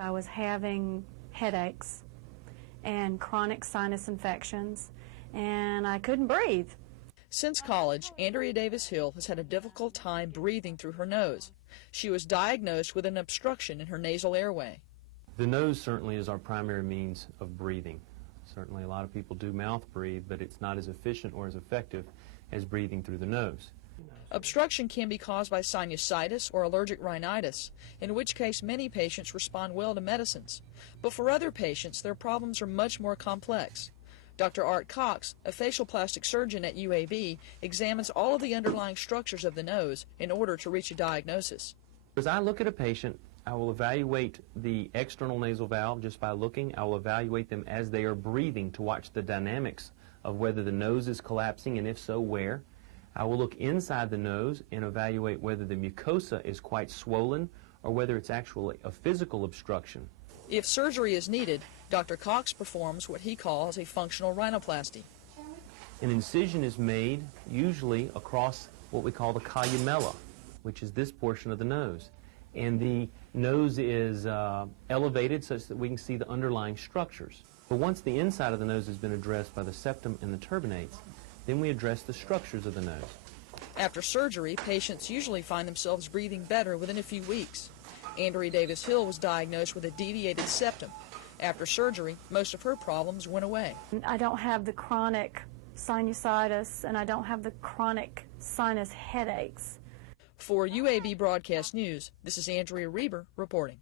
I was having headaches and chronic sinus infections, and I couldn't breathe. Since college, Andrea Davis Hill has had a difficult time breathing through her nose. She was diagnosed with an obstruction in her nasal airway. The nose certainly is our primary means of breathing. Certainly a lot of people do mouth breathe, but it's not as efficient or as effective as breathing through the nose. Obstruction can be caused by sinusitis or allergic rhinitis, in which case many patients respond well to medicines. But for other patients, their problems are much more complex. Dr. Art Cox, a facial plastic surgeon at UAB, examines all of the underlying structures of the nose in order to reach a diagnosis. As I look at a patient, I will evaluate the external nasal valve just by looking. I will evaluate them as they are breathing to watch the dynamics of whether the nose is collapsing, and if so, where. I will look inside the nose and evaluate whether the mucosa is quite swollen or whether it's actually a physical obstruction. If surgery is needed, Dr. Cox performs what he calls a functional rhinoplasty. An incision is made usually across what we call the columella, which is this portion of the nose. And the nose is elevated such that we can see the underlying structures. But once the inside of the nose has been addressed by the septum and the turbinates, then we address the structures of the nose. After surgery, patients usually find themselves breathing better within a few weeks. Andrea Davis Hill was diagnosed with a deviated septum. After surgery, most of her problems went away. I don't have the chronic sinusitis, and I don't have the chronic sinus headaches. For UAB Broadcast News, this is Andrea Reber reporting.